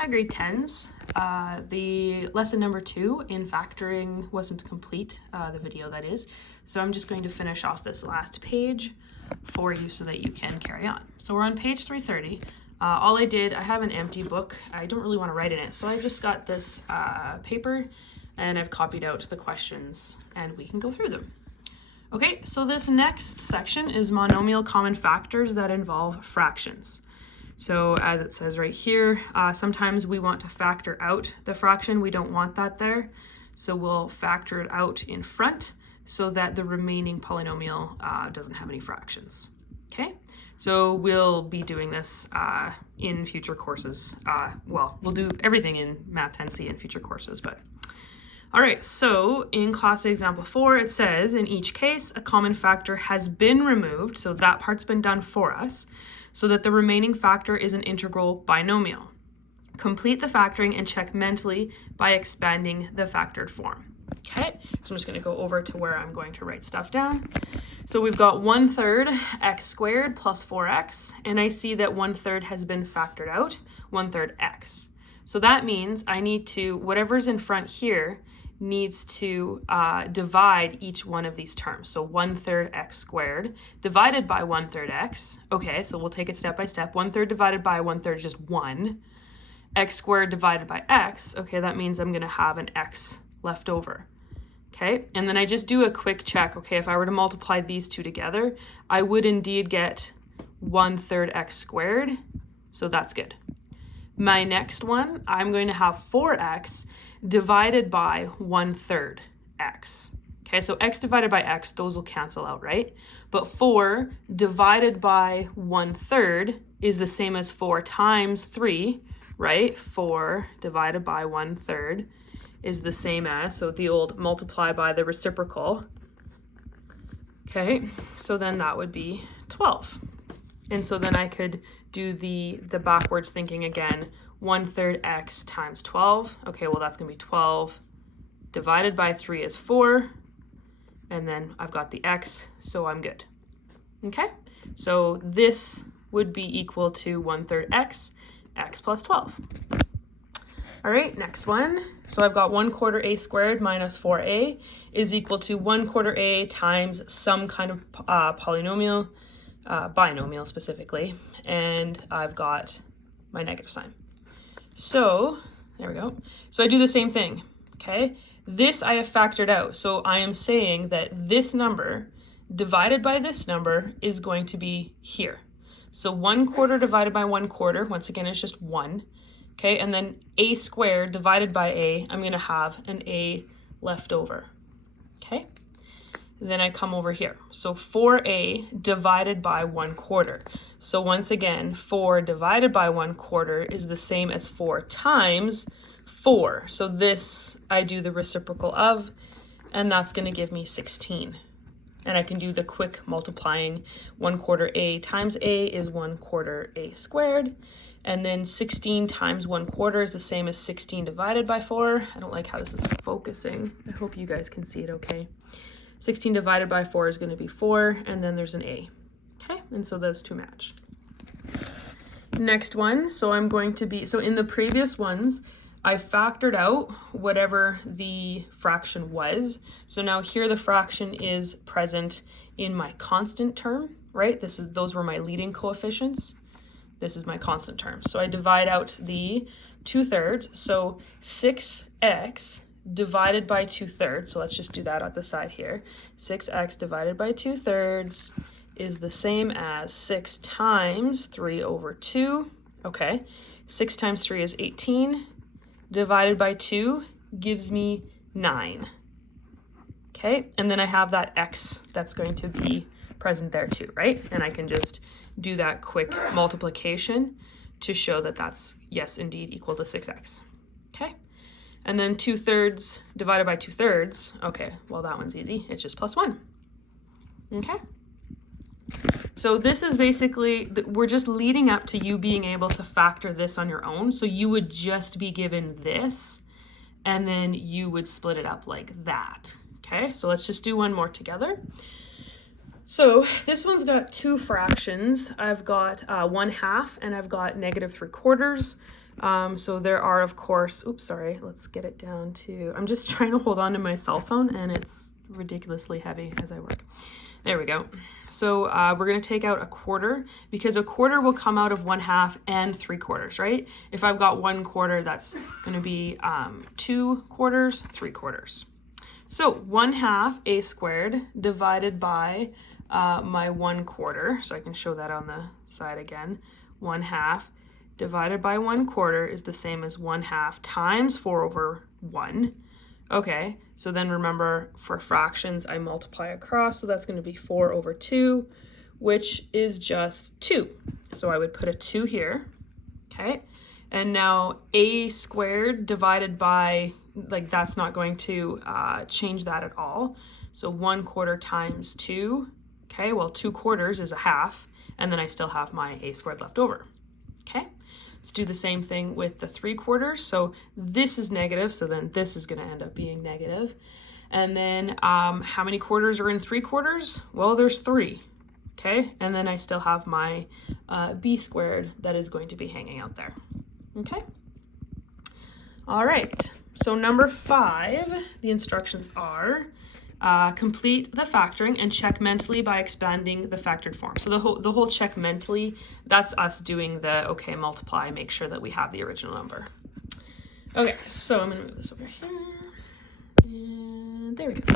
Hi, grade 10s. The lesson number 2 in factoring wasn't complete, the video that is, so I'm just going to finish off this last page for you so that you can carry on. So we're on page 330. All I did, I have an empty book. I don't really want to write in it, so I just got this paper and I've copied out the questions and we can go through them. Okay, so this next section is monomial common factors that involve fractions. So as it says right here, sometimes we want to factor out the fraction. We don't want that there. So we'll factor it out in front so that the remaining polynomial doesn't have any fractions. Okay, so we'll be doing this in future courses. Well, we'll do everything in Math 10C in future courses, but all right, so in class example 4, it says, in each case, a common factor has been removed, so that part's been done for us, so that the remaining factor is an integral binomial. Complete the factoring and check mentally by expanding the factored form. Okay, so I'm just going to go over to where I'm going to write stuff down. So we've got 1/3 x squared plus 4x, and I see that 1/3 has been factored out, 1/3 x. So that means I need to, whatever's in front here, needs to divide each one of these terms. So 1/3 x squared divided by 1/3 x. Okay, so we'll take it step by step. 1/3 divided by 1/3 is just 1. X squared divided by x. Okay, that means I'm going to have an x left over. Okay, and then I just do a quick check. Okay, if I were to multiply these two together, I would indeed get 1/3 x squared. So that's good. My next one, I'm going to have 4x divided by 1/3 x. Okay, so x divided by x, those will cancel out, right? But 4 divided by 1/3 is the same as 4 times 3, right? 4 divided by 1/3 is the same as, so the old multiply by the reciprocal. Okay, so then that would be 12. And so then I could do the backwards thinking again, 1/3 x times 12. Okay, well that's gonna be 12 divided by 3 is 4, and then I've got the x, so I'm good. Okay, so this would be equal to 1/3 x plus 12. All right, next one. So I've got 1/4 a squared minus 4a is equal to 1/4 a times some kind of polynomial, binomial specifically, and I've got my negative sign. So there we go. So I do the same thing, okay? This I have factored out. So I am saying that this number divided by this number is going to be here. So 1/4 divided by 1/4, once again, is just 1. Okay, and then a squared divided by a, I'm going to have an a left over. Okay, then I come over here. So 4a divided by 1/4. So once again, 4 divided by 1/4 is the same as 4 times 4. So this I do the reciprocal of, and that's going to give me 16. And I can do the quick multiplying. 1/4 a times a is 1/4 a squared. And then 16 times 1/4 is the same as 16 divided by 4. I don't like how this is focusing. I hope you guys can see it okay. 16 divided by 4 is going to be 4, and then there's an a. Okay, and so those two match. Next one, so I'm going to be, so in the previous ones, I factored out whatever the fraction was. So now here the fraction is present in my constant term, right? Those were my leading coefficients. This is my constant term. So I divide out the 2/3. So 6x divided by 2/3. So let's just do that at the side here. 6x divided by 2/3 is the same as 6 times 3 over 2. Okay, 6 times 3 is 18. Divided by 2 gives me 9. Okay, and then I have that x that's going to be present there too, right? And I can just do that quick multiplication to show that that's, yes, indeed equal to 6x. Okay, and then 2/3 divided by 2/3. Okay, well that one's easy. It's just plus 1. Okay. So this is basically, we're just leading up to you being able to factor this on your own. So you would just be given this, and then you would split it up like that. Okay, so let's just do one more together. So this one's got two fractions. I've got 1/2 and I've got -3/4. So there are, of course, oops, sorry, let's get it down to, I'm just trying to hold on to my cell phone and it's ridiculously heavy as I work. There we go. So we're going to take out 1/4 because 1/4 will come out of 1/2 and 3/4, right? If I've got 1/4, that's going to be 2/4, 3/4. So 1/2 a squared divided by my 1/4. So I can show that on the side again. 1/2 divided by 1/4 is the same as 1/2 times 4/1. Okay, so then remember, for fractions, I multiply across, so that's going to be 4/2, which is just 2. So I would put a 2 here, okay? And now a squared divided by, like, that's not going to change that at all. So 1/4 times 2, okay, well, 2/4 is 1/2, and then I still have my a squared left over, okay? Let's do the same thing with the 3/4. So this is negative, so then this is going to end up being negative. And then how many quarters are in 3/4? Well, there's 3. Okay, and then I still have my b squared that is going to be hanging out there. Okay. All right. So number 5, the instructions are complete the factoring and check mentally by expanding the factored form. So the whole check mentally, that's us doing the, okay, multiply, make sure that we have the original number. Okay, so I'm going to move this over here. And there we go.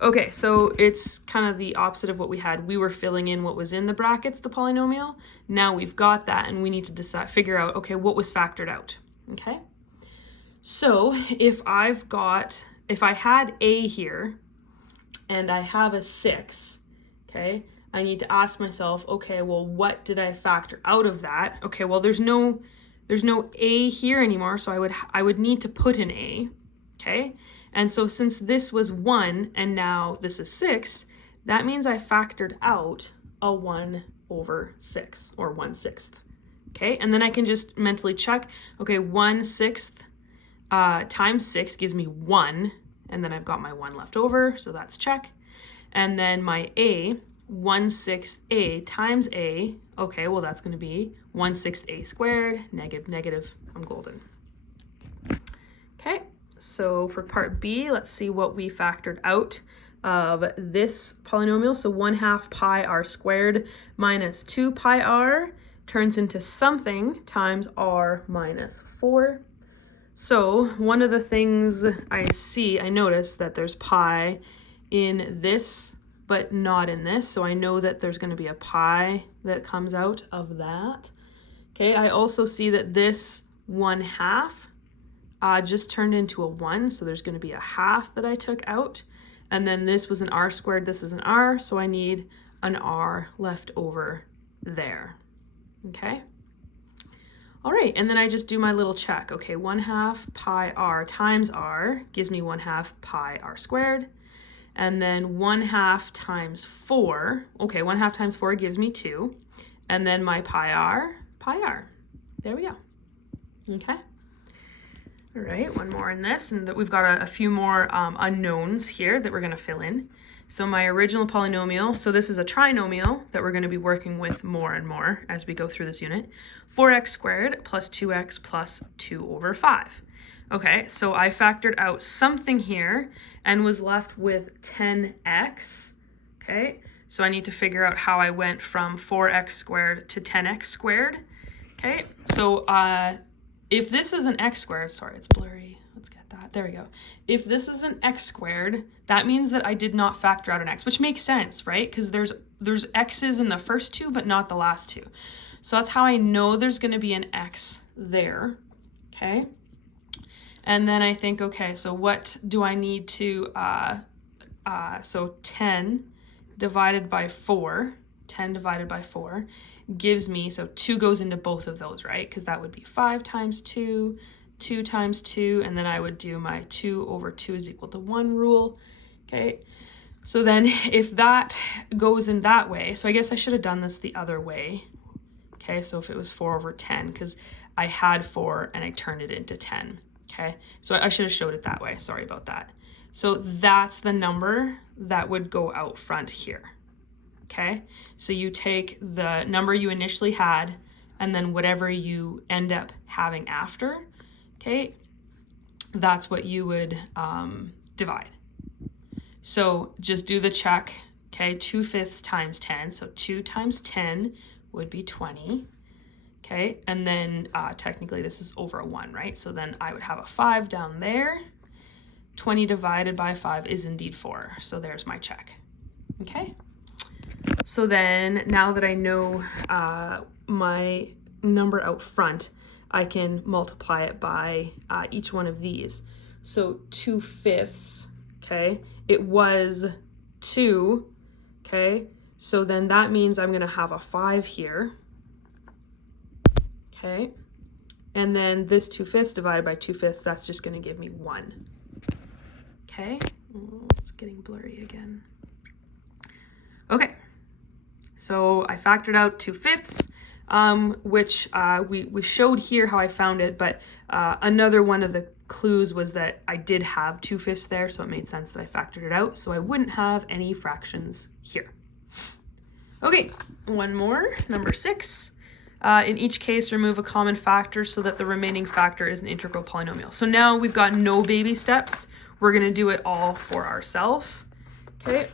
Okay, so it's kind of the opposite of what we had. We were filling in what was in the brackets, the polynomial. Now we've got that, and we need to figure out, okay, what was factored out, okay? So if I had a here, and I have a 6, okay, I need to ask myself, okay, well, what did I factor out of that? Okay, well, there's no a here anymore, so I would need to put an a, okay? And so since this was 1 and now this is 6, that means I factored out a 1/6 or 1/6, okay? And then I can just mentally check, okay, 1/6 times 6 gives me 1, and then I've got my 1 left over, so that's check. And then my a, 1/6 a times a, okay, well, that's going to be 1/6 a squared, negative, I'm golden. Okay, so for part B, let's see what we factored out of this polynomial. So 1/2 pi r squared minus 2 pi r turns into something times r minus 4. So one of the things I notice that there's pi in this, but not in this. So I know that there's going to be a pi that comes out of that. Okay, I also see that this 1/2 just turned into a 1. So there's going to be a 1/2 that I took out. And then this was an r squared, this is an r. So I need an r left over there. Okay. All right, and then I just do my little check. Okay, 1/2 pi r times r gives me 1/2 pi r squared. And then 1/2 times 4, okay, 1/2 times 4 gives me 2. And then my pi r. There we go. Okay. All right, one more in this, and we've got a few more unknowns here that we're going to fill in. So my original polynomial, so this is a trinomial that we're going to be working with more and more as we go through this unit. 4x squared plus 2x plus 2/5. Okay, so I factored out something here and was left with 10x. Okay, so I need to figure out how I went from 4x squared to 10x squared. Okay, so if this is an x squared, sorry, it's blurry. Let's get that. There we go. If this is an x squared, that means that I did not factor out an x, which makes sense, right? Because there's x's in the first two, but not the last two. So that's how I know there's going to be an x there. Okay. And then I think, okay, so what do I need to, so 10 divided by 4 gives me, so 2 goes into both of those, right? Because that would be 5 times 2, 2 times 2, and then I would do my 2/2 is equal to 1 rule, okay? So then if that goes in that way, so I guess I should have done this the other way, okay? So if it was 4/10, because I had 4 and I turned it into 10, okay? So I should have showed it that way, sorry about that. So that's the number that would go out front here, okay? So you take the number you initially had and then whatever you end up having after, okay? That's what you would divide. So just do the check, okay? 2/5 times 10, so 2 times 10 would be 20, okay? And then technically this is over a 1, right? So then I would have a 5 down there. 20 divided by 5 is indeed 4, so there's my check, okay? So then now that I know my number out front, I can multiply it by each one of these. So 2/5, okay? It was 2, okay? So then that means I'm gonna have a 5 here, okay? And then this 2/5 divided by 2/5, that's just gonna give me 1, okay? Oh, it's getting blurry again. Okay, so I factored out 2/5, which we showed here how I found it, but another one of the clues was that I did have 2/5 there, so it made sense that I factored it out, so I wouldn't have any fractions here. Okay, one more, number 6. In each case, remove a common factor so that the remaining factor is an integral polynomial. So now we've got no baby steps. We're gonna do it all for ourselves, okay?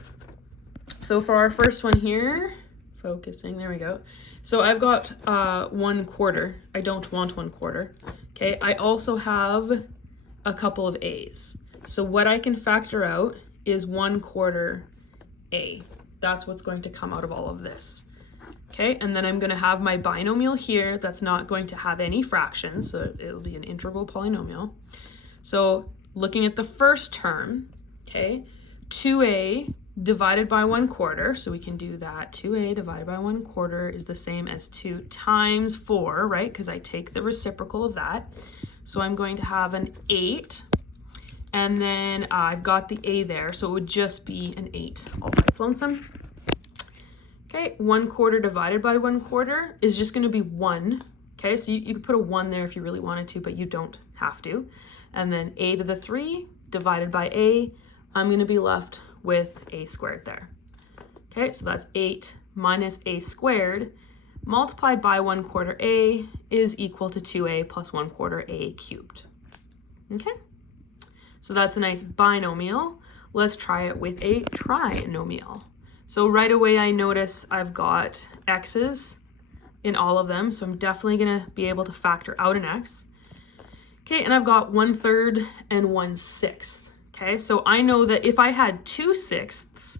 So for our first one here, focusing, there we go. So I've got 1/4. I don't want 1/4. Okay, I also have a couple of a's. So what I can factor out is 1/4 a. That's what's going to come out of all of this. Okay, and then I'm going to have my binomial here that's not going to have any fractions, so it'll be an integral polynomial. So looking at the first term, okay, 2a divided by 1/4, so we can do that. 2a divided by 1/4 is the same as 2 times 4, right? Because I take the reciprocal of that. So I'm going to have an 8, and then I've got the a there, so it would just be an 8 all by its lonesome. Okay, 1/4 divided by 1/4 is just going to be 1. Okay, so you could put a 1 there if you really wanted to, but you don't have to. And then a to the 3 divided by a, I'm going to be left with a squared there. Okay, so that's 8 minus a squared multiplied by 1/4 a is equal to 2a plus 1/4 a cubed. Okay, so that's a nice binomial. Let's try it with a trinomial. So right away I notice I've got x's in all of them, so I'm definitely gonna be able to factor out an x. Okay, and I've got 1/3 and 1/6. Okay, so I know that if I had 2/6,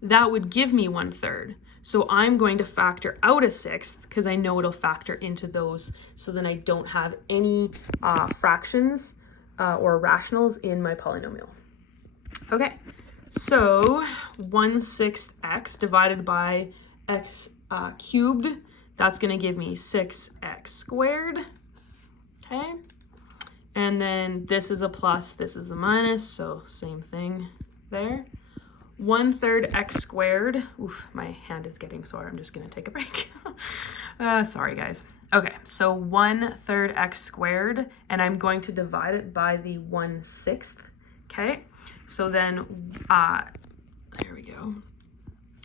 that would give me 1/3. So I'm going to factor out a 6th because I know it'll factor into those, so then I don't have any fractions or rationals in my polynomial. Okay, so 1/6 x divided by x cubed, that's going to give me 6x squared. Okay. And then this is a plus, this is a minus, so same thing there. 1/3 x squared. Oof, my hand is getting sore. I'm just going to take a break. Sorry, guys. Okay, so 1/3 x squared, and I'm going to divide it by the 1/6. Okay, so then, there we go.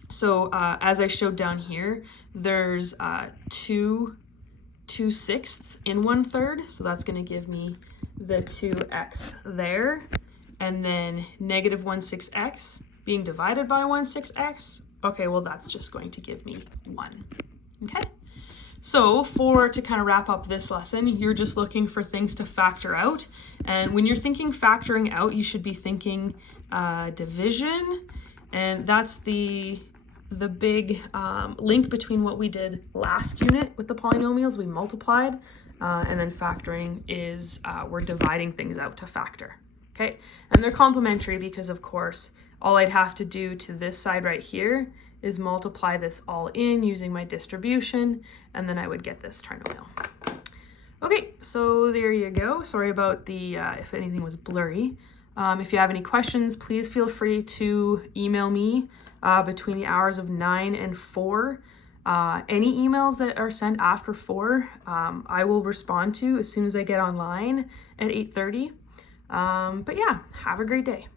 So as I showed down here, there's 2/6 in 1/3, so that's going to give me the 2x there, and then negative 1/6x being divided by 1/6x, okay, well that's just going to give me 1. Okay, so to kind of wrap up this lesson, you're just looking for things to factor out, and when you're thinking factoring out, you should be thinking division, and that's the big link between what we did last unit with the polynomials. We multiplied, and then factoring is we're dividing things out to factor. Okay, and they're complementary because, of course, all I'd have to do to this side right here is multiply this all in using my distribution, and then I would get this trinomial. Okay, so there you go. Sorry about the if anything was blurry. If you have any questions, please feel free to email me between the hours of 9 and 4. Any emails that are sent after 4, I will respond to as soon as I get online at 8:30. But yeah, have a great day.